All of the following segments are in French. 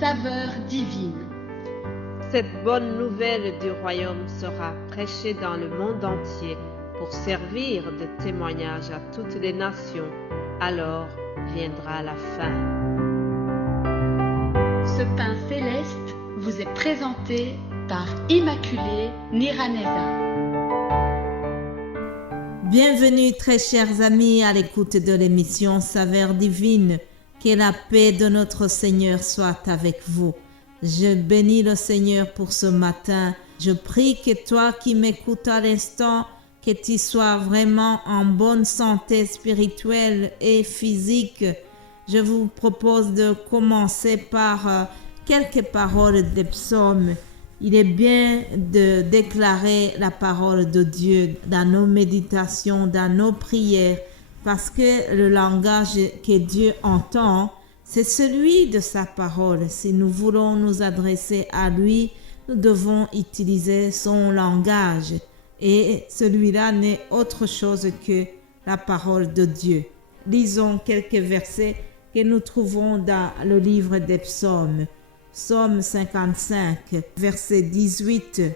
saveur divine. Cette bonne nouvelle du royaume sera prêchée dans le monde entier pour servir de témoignage à toutes les nations. Alors viendra la fin. Ce pain céleste vous est présenté par Immaculée Niraneza. Bienvenue très chers amis à l'écoute de l'émission Saveur divine. Que la paix de notre Seigneur soit avec vous. Je bénis le Seigneur pour ce matin. Je prie que toi qui m'écoutes à l'instant, que tu sois vraiment en bonne santé spirituelle et physique. Je vous propose de commencer par quelques paroles des psaumes. Il est bien de déclarer la parole de Dieu dans nos méditations, dans nos prières, parce que le langage que Dieu entend, c'est celui de sa parole. Si nous voulons nous adresser à lui, nous devons utiliser son langage. Et celui-là n'est autre chose que la parole de Dieu. Lisons quelques versets que nous trouvons dans le livre des psaumes. Psaume 55, verset 17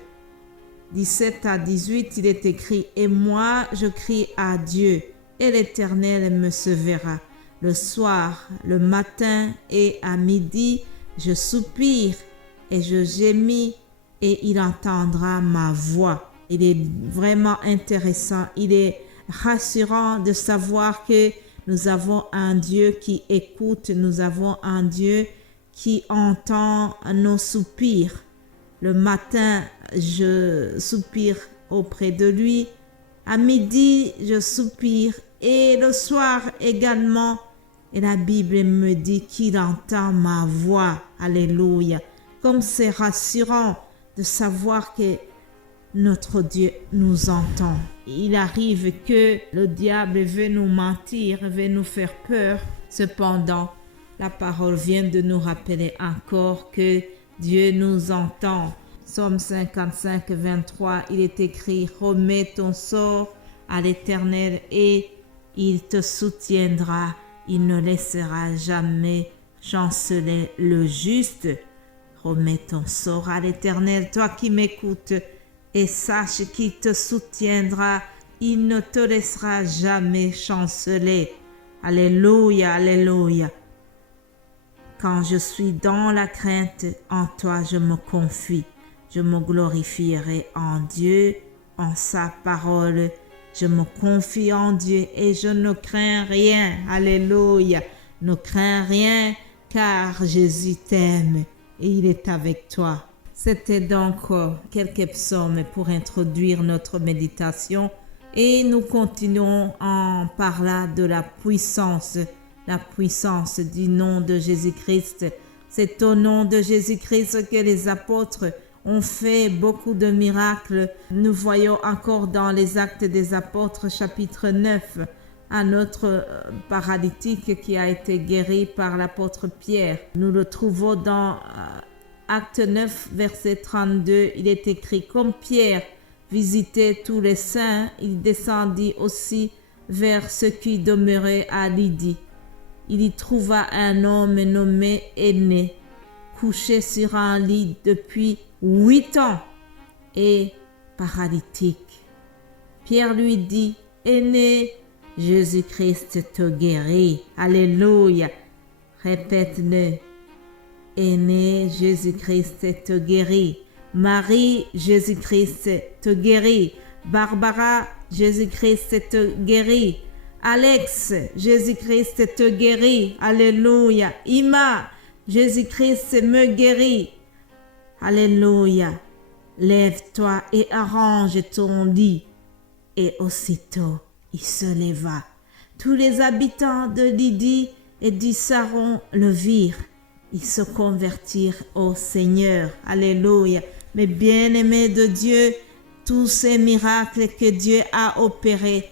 à 18, il est écrit « Et moi, je crie à Dieu, et l'Éternel me sauvera. Le soir, le matin et à midi, je soupire et je gémis, et il entendra ma voix. » Il est vraiment intéressant, il est rassurant de savoir que nous avons un Dieu qui écoute, nous avons un Dieu qui entend nos soupirs. Le matin, je soupire auprès de lui. À midi, je soupire. Et le soir également. Et la Bible me dit qu'il entend ma voix. Alléluia. Comme c'est rassurant de savoir que notre Dieu nous entend. Il arrive que le diable veut nous mentir, veut nous faire peur. Cependant, la parole vient de nous rappeler encore que Dieu nous entend. Psaume 55, 23, il est écrit « Remets ton sort à l'Éternel et il te soutiendra. Il ne laissera jamais chanceler le juste. » Remets ton sort à l'Éternel, toi qui m'écoutes, et sache qu'il te soutiendra. Il ne te laissera jamais chanceler. Alléluia, alléluia. Quand je suis dans la crainte, en toi je me confie. Je me glorifierai en Dieu, en sa parole. Je me confie en Dieu et je ne crains rien. Alléluia. Ne crains rien car Jésus t'aime et il est avec toi. C'était donc quelques psaumes pour introduire notre méditation et nous continuons en parlant de la puissance du nom de Jésus-Christ. C'est au nom de Jésus-Christ que les apôtres ont fait beaucoup de miracles. Nous voyons encore dans les Actes des Apôtres, chapitre 9, un autre paralytique qui a été guéri par l'apôtre Pierre. Nous le trouvons dans Acte 9, verset 32. Il est écrit « Comme Pierre visitait tous les saints, il descendit aussi vers ceux qui demeuraient à Lydie. Il y trouva un homme nommé Énée, couché sur un lit depuis 8 ans et paralytique. Pierre lui dit, « Énée, Jésus-Christ te guérit. » Alléluia. Répète-le. « Énée, Jésus-Christ te guérit. » Marie, Jésus-Christ te guérit. Barbara, Jésus-Christ te guérit. Alex, Jésus-Christ te guérit. Alléluia. Ima, Jésus-Christ me guérit. Alléluia. Lève-toi et arrange ton lit. Et aussitôt, il se leva. Tous les habitants de Lydie et du Saron le virent. Ils se convertirent au Seigneur. Alléluia. Mais bien-aimés de Dieu, tous ces miracles que Dieu a opérés,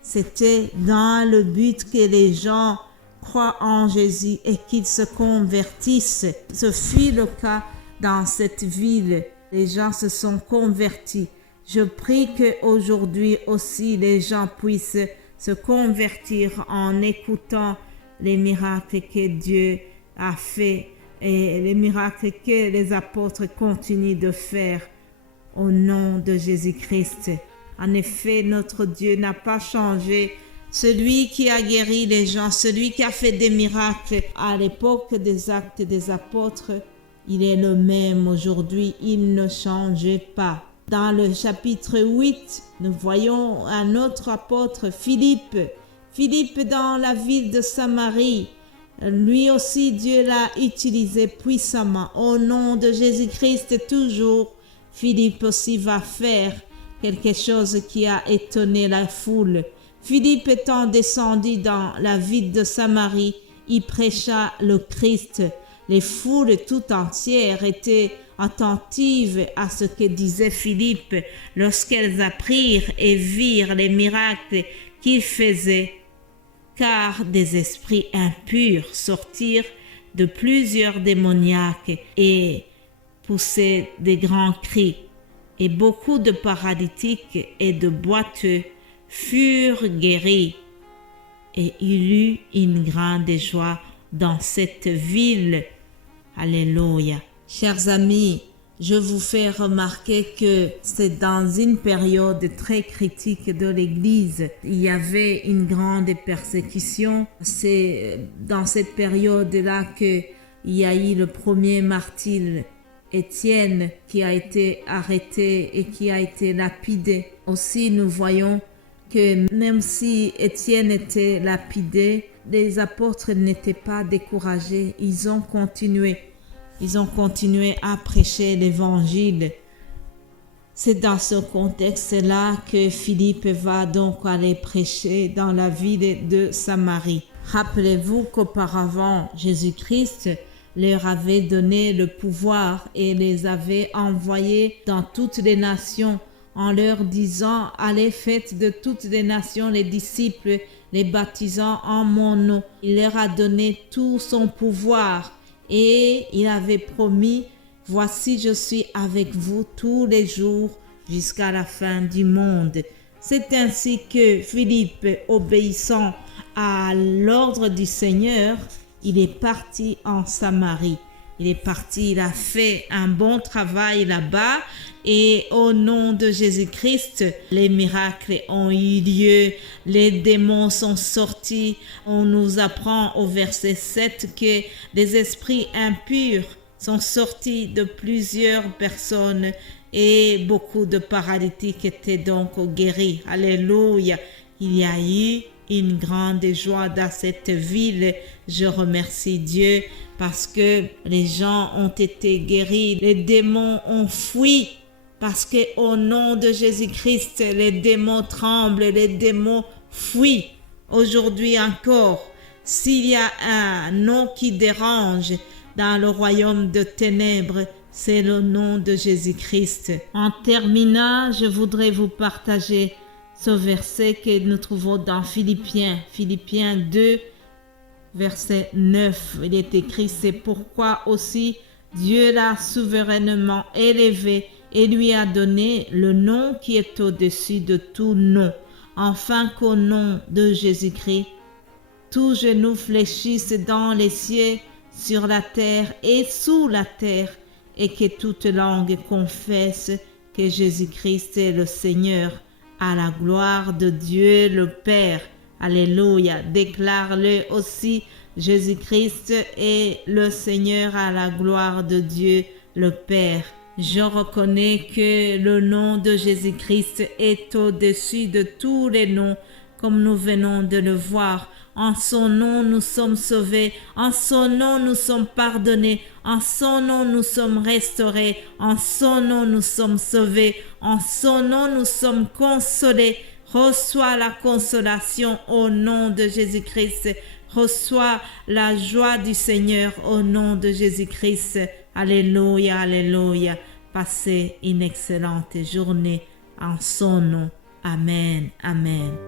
c'était dans le but que les gens croient en Jésus et qu'ils se convertissent. Ce fut le cas dans cette ville. Les gens se sont convertis. Je prie qu'aujourd'hui aussi les gens puissent se convertir en écoutant les miracles que Dieu a fait et les miracles que les apôtres continuent de faire au nom de Jésus-Christ. En effet, notre Dieu n'a pas changé. Celui qui a guéri les gens, celui qui a fait des miracles à l'époque des actes des apôtres, il est le même aujourd'hui, il ne changeait pas. Dans le chapitre 8, nous voyons un autre apôtre, Philippe. Philippe dans la ville de Samarie. Lui aussi, Dieu l'a utilisé puissamment. Au nom de Jésus-Christ, toujours, Philippe aussi va faire quelque chose qui a étonné la foule. Philippe étant descendu dans la ville de Samarie, il prêcha le Christ. Les foules tout entières étaient attentives à ce que disait Philippe lorsqu'elles apprirent et virent les miracles qu'il faisait, car des esprits impurs sortirent de plusieurs démoniaques et poussaient des grands cris, et beaucoup de paralytiques et de boiteux furent guéris, et il eut une grande joie dans cette ville. Alléluia. Chers amis, je vous fais remarquer que c'est dans une période très critique de l'Église. Il y avait une grande persécution. C'est dans cette période-là qu'il y a eu le premier martyr, Étienne, qui a été arrêté et qui a été lapidé. Aussi, nous voyons que même si Étienne était lapidé, les apôtres n'étaient pas découragés. Ils ont continué à prêcher l'évangile. C'est dans ce contexte-là que Philippe va donc aller prêcher dans la ville de Samarie. Rappelez-vous qu'auparavant, Jésus-Christ leur avait donné le pouvoir et les avait envoyés dans toutes les nations en leur disant « Allez, faites de toutes les nations les disciples, les baptisant en mon nom. » Il leur a donné tout son pouvoir et il avait promis « Voici, je suis avec vous tous les jours jusqu'à la fin du monde. » C'est ainsi que Philippe, obéissant à l'ordre du Seigneur, il est parti en Samarie. Il a fait un bon travail là-bas et au nom de Jésus-Christ, les miracles ont eu lieu, les démons sont sortis. On nous apprend au verset 7 que les esprits impurs sont sortis de plusieurs personnes et beaucoup de paralytiques étaient donc guéris. Alléluia! Il y a eu une grande joie dans cette ville. Je remercie Dieu parce que les gens ont été guéris, les démons ont fui, parce que au nom de Jésus-Christ, les démons tremblent, les démons fuient. Aujourd'hui encore, s'il y a un nom qui dérange dans le royaume de ténèbres, c'est le nom de Jésus-Christ. En terminant, je voudrais vous partager ce verset que nous trouvons dans Philippiens 2, verset 9. Il est écrit, c'est pourquoi aussi Dieu l'a souverainement élevé et lui a donné le nom qui est au-dessus de tout nom, afin qu'au nom de Jésus-Christ, tout genou fléchisse dans les cieux, sur la terre et sous la terre, et que toute langue confesse que Jésus-Christ est le Seigneur, à la gloire de Dieu le Père. Alléluia. Déclare-le aussi, Jésus-Christ est le Seigneur, à la gloire de Dieu le Père. Je reconnais que le nom de Jésus-Christ est au-dessus de tous les noms, comme nous venons de le voir. En son nom, nous sommes sauvés. En son nom, nous sommes pardonnés. En son nom, nous sommes restaurés. En son nom, nous sommes sauvés. En son nom, nous sommes consolés. Reçois la consolation au nom de Jésus-Christ. Reçois la joie du Seigneur au nom de Jésus-Christ. Alléluia, alléluia. Passez une excellente journée en son nom. Amen, amen.